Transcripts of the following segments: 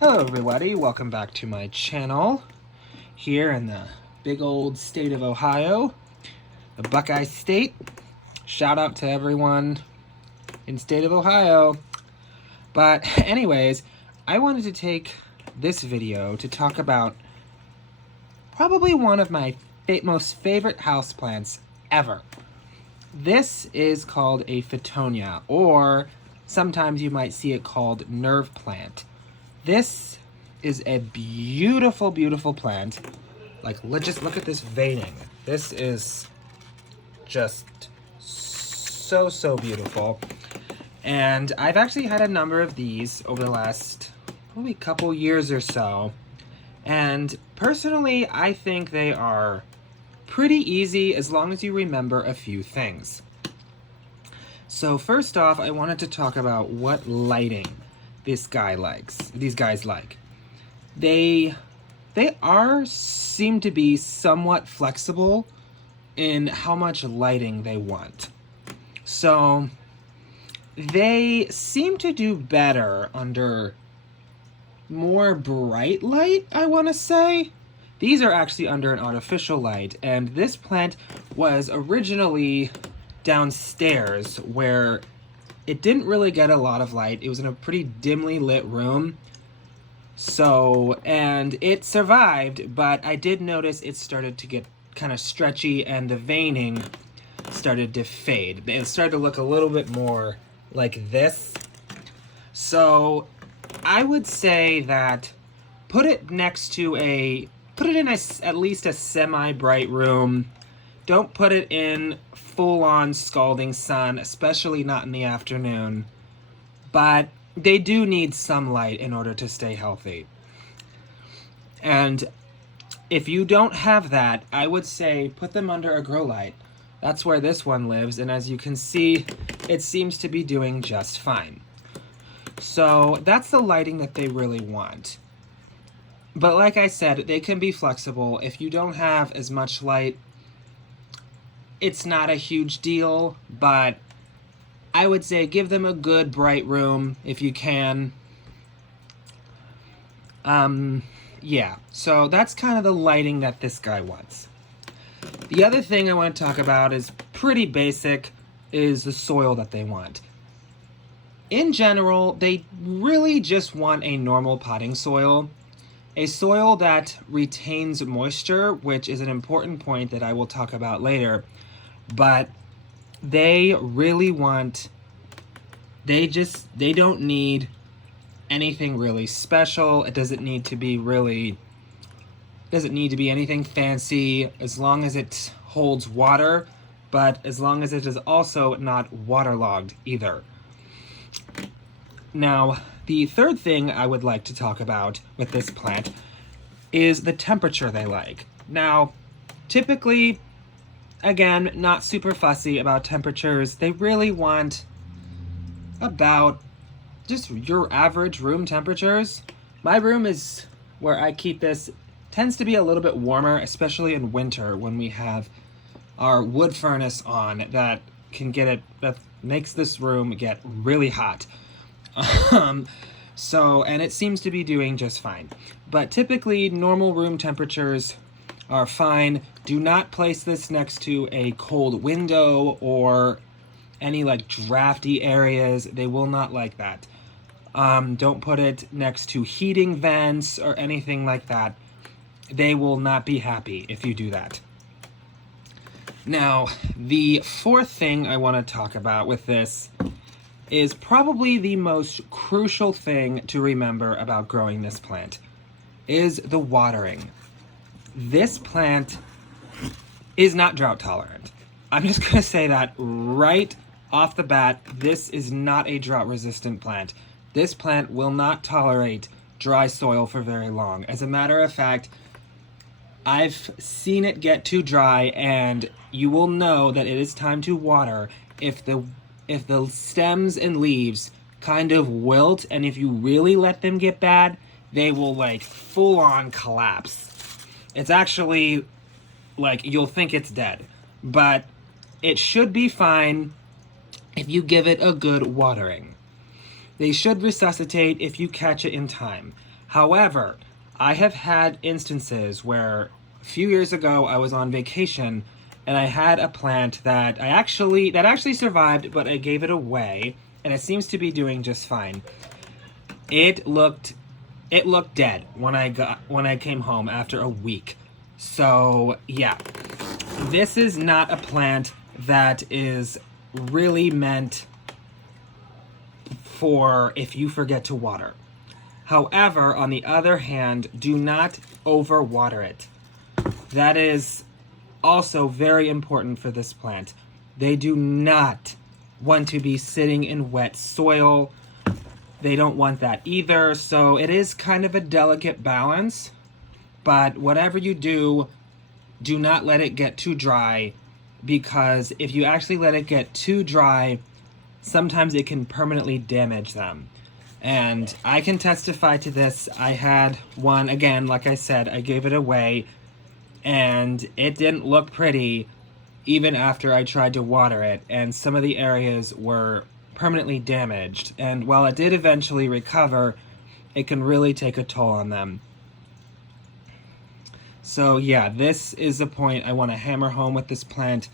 Hello everybody, welcome back to my channel here in the big old state of Ohio, the Buckeye State. Shout out to everyone in state of Ohio. But anyways, I wanted to take this video to talk about probably one of my most favorite houseplants ever. This is called a Fittonia, or sometimes you might see it called nerve plant. This is a beautiful, beautiful plant. Like, let's just look at this veining. This is just so, so beautiful. And I've actually had a number of these over the last probably couple years or so. And personally, I think they are pretty easy as long as you remember a few things. So first off, I wanted to talk about what lighting these guys like. They seem to be somewhat flexible in how much lighting they want. So they seem to do better under more bright light, I want to say. These are actually under an artificial light, and this plant was originally downstairs where it didn't really get a lot of light. It was in a pretty dimly lit room. So, and it survived, but I did notice it started to get kind of stretchy and the veining started to fade. It started to look a little bit more like this. So I would say that put it in at least a semi-bright room. Don't put it in full-on scalding sun, especially not in the afternoon. But they do need some light in order to stay healthy. And if you don't have that, I would say put them under a grow light. That's where this one lives, and as you can see, it seems to be doing just fine. So that's the lighting that they really want. But like I said, they can be flexible. If you don't have as much light, it's not a huge deal, but I would say give them a good bright room if you can. Yeah, so that's kind of the lighting that this guy wants. The other thing I want to talk about is pretty basic, is the soil that they want. In general, they really just want a normal potting soil. A soil that retains moisture, which is an important point that I will talk about later. But they really want, they don't need anything really special. It doesn't need to be anything fancy, as long as it holds water, but as long as it is also not waterlogged either. Now, the third thing I would like to talk about with this plant is the temperature they like. Now, typically, again, not super fussy about temperatures. They really want about just your average room temperatures. My room is where I keep this, tends to be a little bit warmer, especially in winter when we have our wood furnace on that makes this room get really hot. And it seems to be doing just fine. But typically, normal room temperatures are fine. Do not place this next to a cold window or any like drafty areas. They will not like that. Don't put it next to heating vents or anything like that. They will not be happy if you do that. Now, the fourth thing I want to talk about with this is probably the most crucial thing to remember about growing this plant, is the watering. This plant is not drought tolerant. I'm just going to say that right off the bat. This is not a drought resistant plant. This plant will not tolerate dry soil for very long. As a matter of fact, I've seen it get too dry, and you will know that it is time to water if the stems and leaves kind of wilt, and if you really let them get bad, they will like full on collapse. It's actually like you'll think it's dead, but it should be fine if you give it a good watering. They should resuscitate if you catch it in time. However, I have had instances where a few years ago I was on vacation and I had a plant that actually survived, but I gave it away and it seems to be doing just fine. It looked dead when I came home after a week. So, yeah. This is not a plant that is really meant for if you forget to water. However, on the other hand, do not overwater it. That is also very important for this plant. They do not want to be sitting in wet soil. They don't want that either, so it is kind of a delicate balance. But whatever you do, do not let it get too dry, because if you actually let it get too dry, sometimes it can permanently damage them. And I can testify to this. I had one, again, like I said, I gave it away, and it didn't look pretty even after I tried to water it, and some of the areas were permanently damaged. And while it did eventually recover, it can really take a toll on them. So yeah, this is the point I want to hammer home with this plant.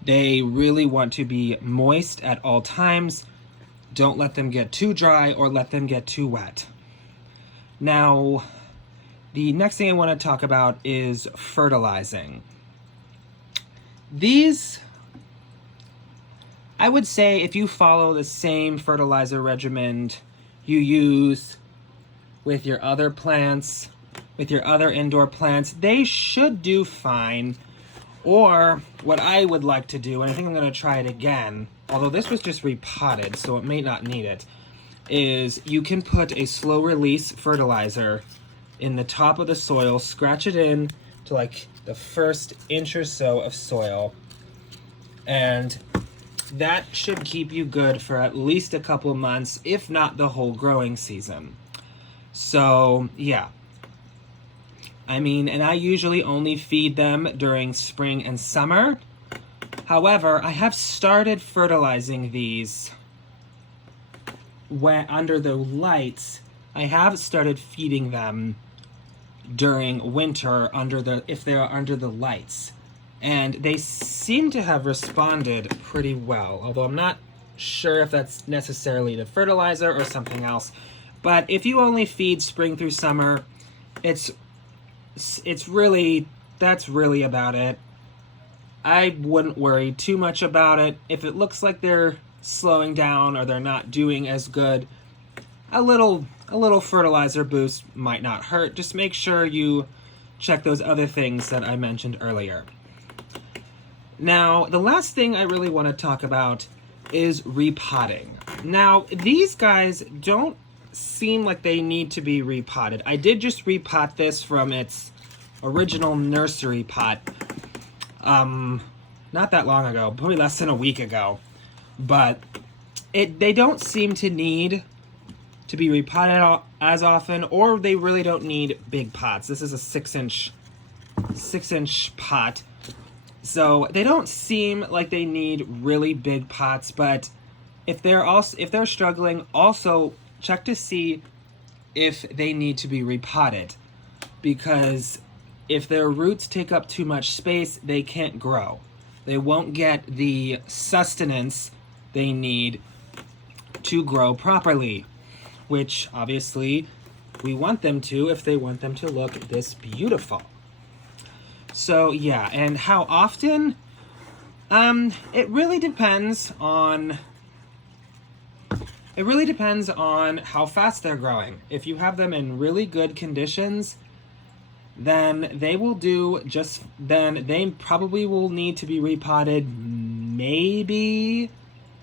They really want to be moist at all times. Don't let them get too dry or let them get too wet. Now, the next thing I want to talk about is fertilizing. These, I would say, if you follow the same fertilizer regimen you use with your other plants, with your other indoor plants, they should do fine. Or what I would like to do, and I think I'm going to try it again, although this was just repotted, so it may not need it, is you can put a slow release fertilizer in the top of the soil, scratch it in to like the first inch or so of soil, and that should keep you good for at least a couple months, if not the whole growing season. So yeah, I mean, and I usually only feed them during spring and summer. However, I have started fertilizing these under the lights. I have started feeding them during winter if they are under the lights. And they seem to have responded pretty well, although I'm not sure if that's necessarily the fertilizer or something else. But if you only feed spring through summer, that's really about it. I wouldn't worry too much about it. If it looks like they're slowing down or they're not doing as good, a little fertilizer boost might not hurt. Just make sure you check those other things that I mentioned earlier. Now, the last thing I really want to talk about is repotting. Now, these guys don't seem like they need to be repotted. I did just repot this from its original nursery pot not that long ago, probably less than a week ago. But they don't seem to need to be repotted as often, or they really don't need big pots. This is a 6-inch pot. So they don't seem like they need really big pots, but if they're struggling, also check to see if they need to be repotted, because if their roots take up too much space, they can't grow. They won't get the sustenance they need to grow properly, which obviously we want them to if they want them to look this beautiful. So yeah, and how often? It really depends on how fast they're growing. If you have them in really good conditions, then they probably will need to be repotted maybe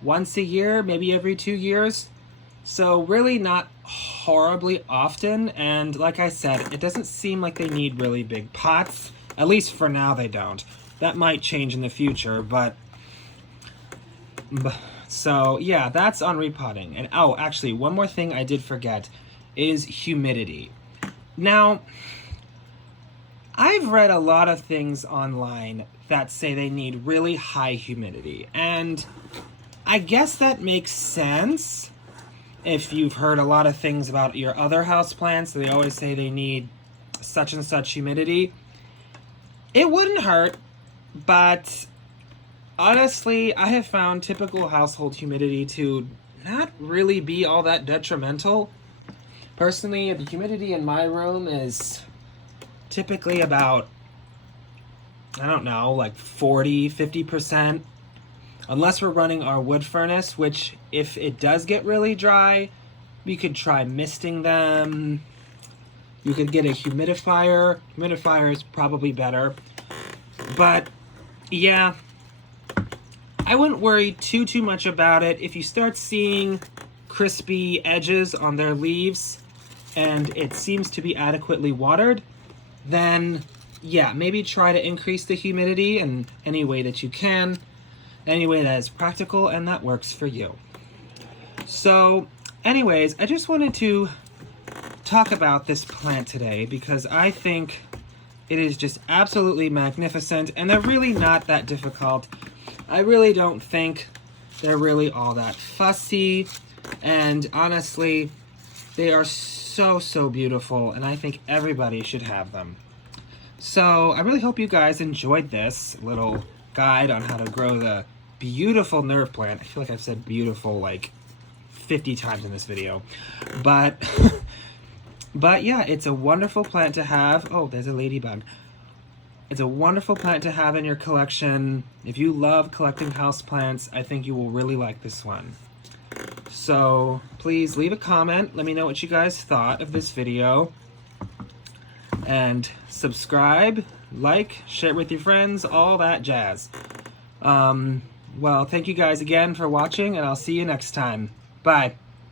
once a year, maybe every 2 years. So really not horribly often, and like I said, it doesn't seem like they need really big pots. At least for now they don't. That might change in the future, but so yeah, that's on repotting. And oh, actually, one more thing I did forget is humidity. Now, I've read a lot of things online that say they need really high humidity, and I guess that makes sense, if you've heard a lot of things about your other houseplants, they always say they need such and such humidity. It wouldn't hurt, but honestly, I have found typical household humidity to not really be all that detrimental. Personally, the humidity in my room is typically about, I don't know, like 40, 50%. Unless we're running our wood furnace, which if it does get really dry, we could try misting them. You could get a humidifier. Humidifier is probably better. But yeah, I wouldn't worry too much about it. If you start seeing crispy edges on their leaves and it seems to be adequately watered, then yeah, maybe try to increase the humidity in any way that you can. Any way that is practical and that works for you. So anyways, I just wanted to talk about this plant today because I think it is just absolutely magnificent and they're really not that difficult. I really don't think they're really all that fussy, and honestly, they are so beautiful and I think everybody should have them. So I really hope you guys enjoyed this little guide on how to grow the beautiful nerve plant. I feel like I've said beautiful like 50 times in this video, but but yeah, it's a wonderful plant to have. Oh, there's a ladybug. It's a wonderful plant to have in your collection. If you love collecting houseplants, I think you will really like this one. So please leave a comment. Let me know what you guys thought of this video, and subscribe, like, share it with your friends, all that jazz. Well, thank you guys again for watching, and I'll see you next time. Bye.